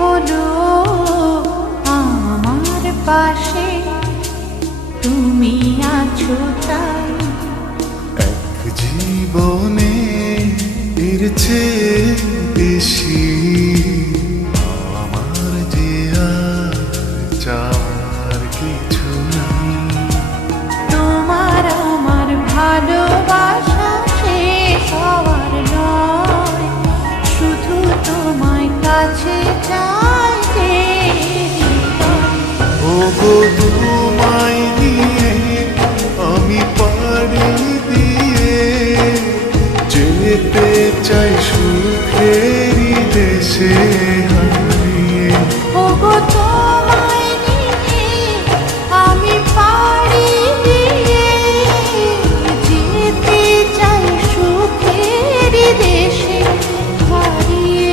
হলো আমার পাশে, তুমি আছো তাই। এক জীবনে এর চেয়ে বেশি আমার যে আর চাওয়ার কিছু নাই। তোমার আমার ভালোবাসা শেষ হওয়ার নয়, শুধু তোমায় কাছে চাই যে হৃদয়। ওগো তোমায় নিয়ে আমি পাড়ি দিয়ে যেতে চাই সুখেরই দেশে হারিয়ে। ওগো তোমায় নিয়ে আমি পাড়ি দিয়ে যেতে চাই সুখের দেশে হারিয়ে।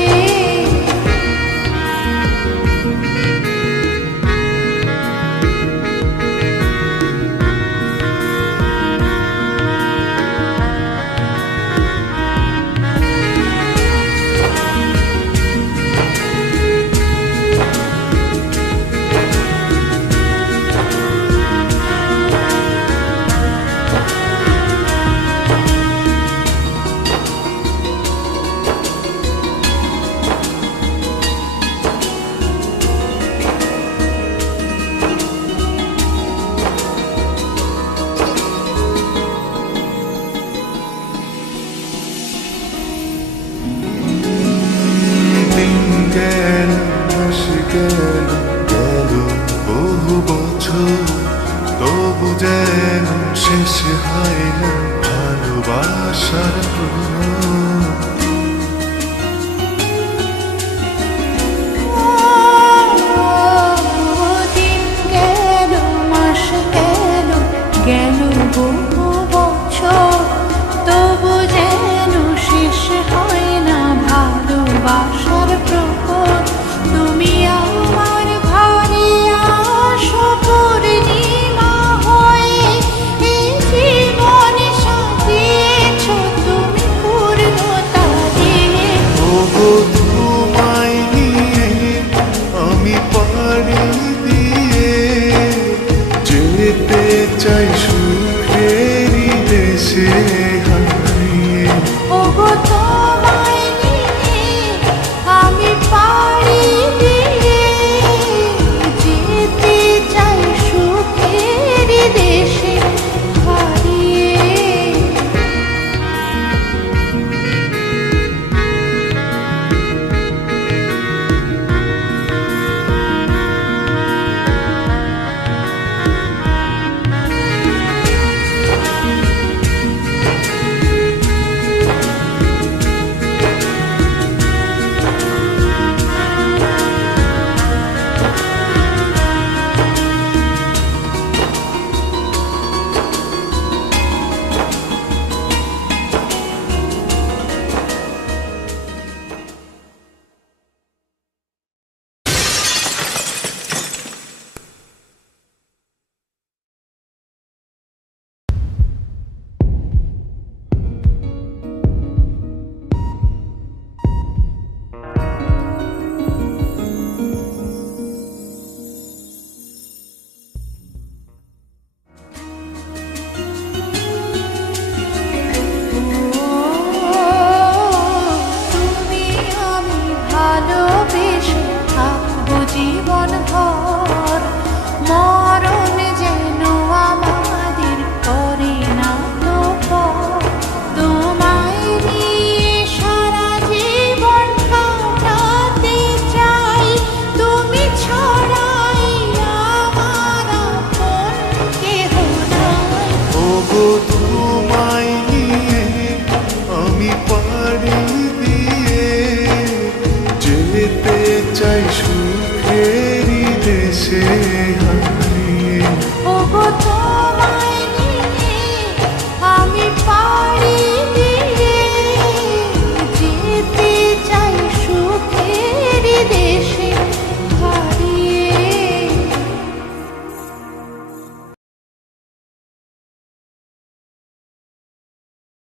গেল মাস গেল গেল বহু বছর, তবু যেন শেষ হয় না ভালোবাসার প্রণয়। দিন গেল মাস গেল গেল বহু বছর, তবু যেন শেষ হয় না ভালোবাসার প্রহর। তুমি আমার ঘরে আসো পূর্ণিমা হয়ে, এই জীবন সাজিয়েছ তুমি পূর্ণতা দিয়ে। ওগো তোমায় নিয়ে আমি পাড়ি দিয়ে যেতে চাই সুখেরই দেশে হারিয়ে। ওগো তোমায় নিয়ে আমি পাড়ি দিয়ে যেতে চাই সুখের দেশে হারিয়ে। তুমি আমি ভালোবেসে থাকবো জীবন ভর।